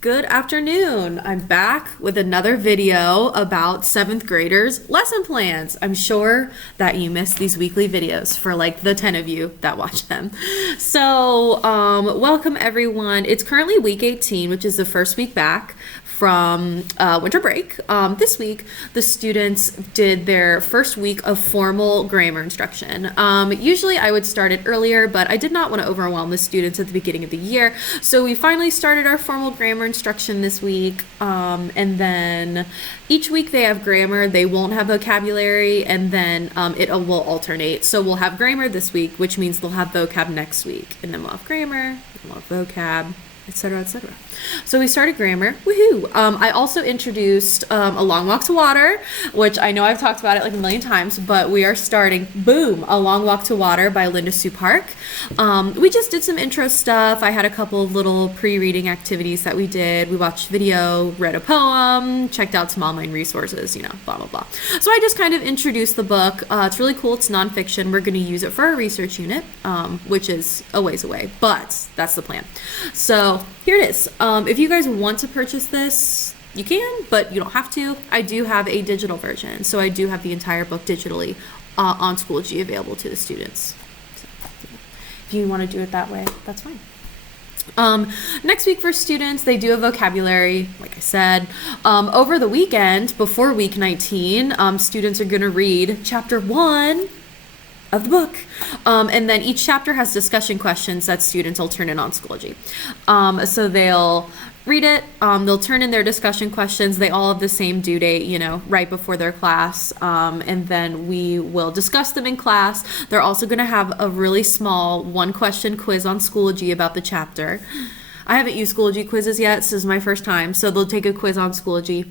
Good afternoon. I'm back with another video about 7th graders lesson plans. I'm sure that you missed these weekly videos for like the 10 of you that watch them. So welcome everyone. It's currently week 18, which is the first week back from winter break. This week, the students did their first week of formal grammar instruction. Usually I would start it earlier, but I did not want to overwhelm the students at the beginning of the year. So we finally started our formal grammar instruction this week. And then each week they have grammar, they won't have vocabulary, and then it will alternate. So we'll have grammar this week, which means they'll have vocab next week. And then we'll have grammar, we'll have vocab, etc., etc. So we started grammar. Woohoo! I also introduced A Long Walk to Water, which I know I've talked about it like a million times, but we are starting, boom, A Long Walk to Water by Linda Sue Park. We just did some intro stuff. I had a couple of little pre-reading activities that we did. We watched video, read a poem, checked out some online resources, you know, blah, blah, blah. So I just kind of introduced the book. It's really cool. It's nonfiction. We're going to use it for our research unit, which is a ways away, but that's the plan. So here it is. If you guys want to purchase this, you can, but you don't have to. I do have a digital version, so I do have the entire book digitally on Schoology available to the students. So, if you want to do it that way, that's fine. Next week for students, they do a vocabulary, like I said. Over the weekend, before week 19, students are going to read chapter 1 of the book. And then each chapter has discussion questions that students will turn in on Schoology. So they'll read it, they'll turn in their discussion questions. They all have the same due date, you know, right before their class. And then we will discuss them in class. They're also going to have a really small 1-question quiz on Schoology about the chapter. I haven't used Schoology quizzes yet. This is my first time. So they'll take a quiz on Schoology.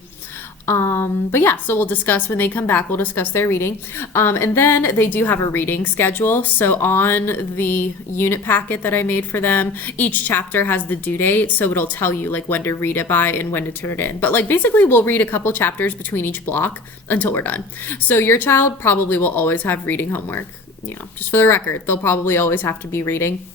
But yeah, so we'll discuss when they come back, we'll discuss their reading. And then they do have a reading schedule. So on the unit packet that I made for them, each chapter has the due date. So it'll tell you like when to read it by and when to turn it in. But like basically we'll read a couple chapters between each block until we're done. So your child probably will always have reading homework, you know, just for the record, they'll probably always have to be reading.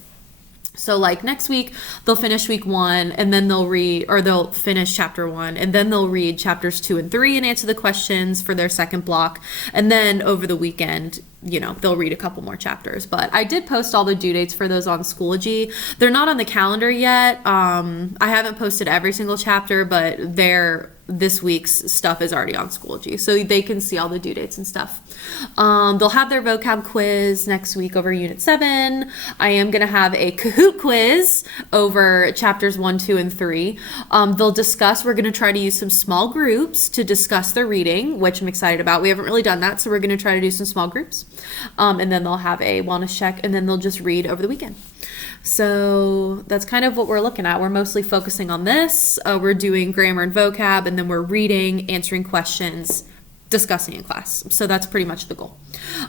So like next week, they'll finish week 1 and then they'll read, or they'll finish chapter 1 and then they'll read chapters 2 and 3 and answer the questions for their second block. And then over the weekend, you know, they'll read a couple more chapters. But I did post all the due dates for those on Schoology. They're not on the calendar yet. I haven't posted every single chapter, but this week's stuff is already on Schoology, so they can see all the due dates and stuff. They'll have their vocab quiz next week over Unit 7. I am going to have a Kahoot quiz over chapters 1, 2, and 3. They'll discuss, we're going to try to use some small groups to discuss their reading, which I'm excited about. We haven't really done that, so we're going to try to do some small groups. And then they'll have a wellness check, and then they'll just read over the weekend. So that's kind of what we're looking at. We're mostly focusing on this. We're doing grammar and vocab, and then we're reading, answering questions, discussing in class. So that's pretty much the goal.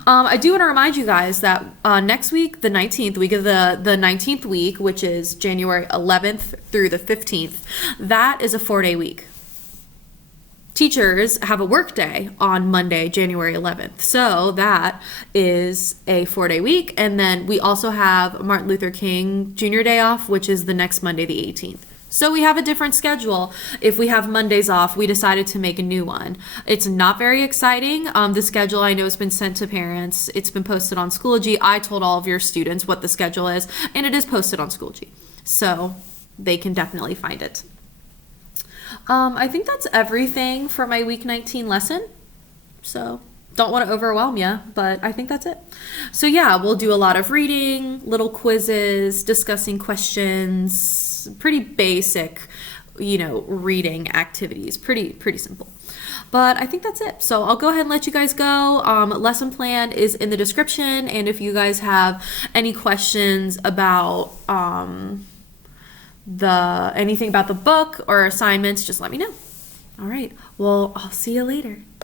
I do want to remind you guys that next week, the 19th week of the 19th week, which is January 11th through the 15th, that is a 4-day week. Teachers have a work day on Monday, January 11th. So that is a 4-day week. And then we also have Martin Luther King Jr. Day off, which is the next Monday, the 18th. So we have a different schedule. If we have Mondays off, we decided to make a new one. It's not very exciting. The schedule I know has been sent to parents. It's been posted on Schoology. I told all of your students what the schedule is, and it is posted on Schoology. So they can definitely find it. I think that's everything for my week 19 lesson. So don't want to overwhelm you, but I think that's it. So yeah, we'll do a lot of reading, little quizzes, discussing questions, pretty basic, you know, reading activities, pretty simple. But I think that's it. So I'll go ahead and let you guys go. Lesson plan is in the description. And if you guys have any questions about, anything about the book or assignments, just let me know. All right. Well, I'll see you later.